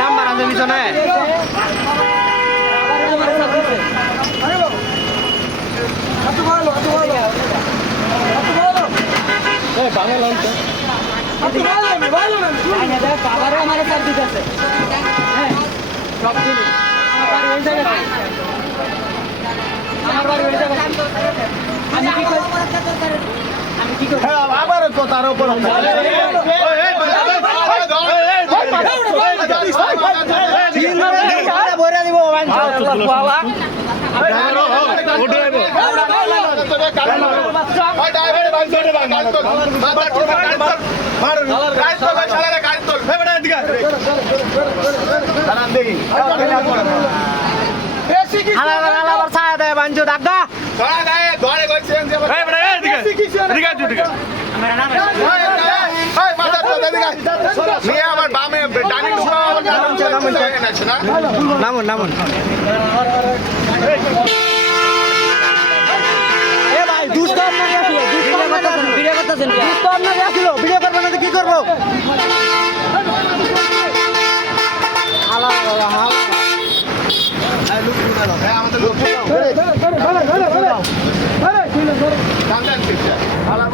number আছে পিছনে বাবারও আমার চাপ দিতেছে হ্যাঁ সব দিন আমার বাড়ি হয়ে যাবে আমার বাড়ি হয়ে যাবে আমি কি করব আবার তো তার উপর ভরে দিব আবার ছায়া দেয় বাঞ্চো দাগা নামুন নামুন দুষ্ট আপনাকে আসলো ভিডিও করবো না তো কি করবো আমাদের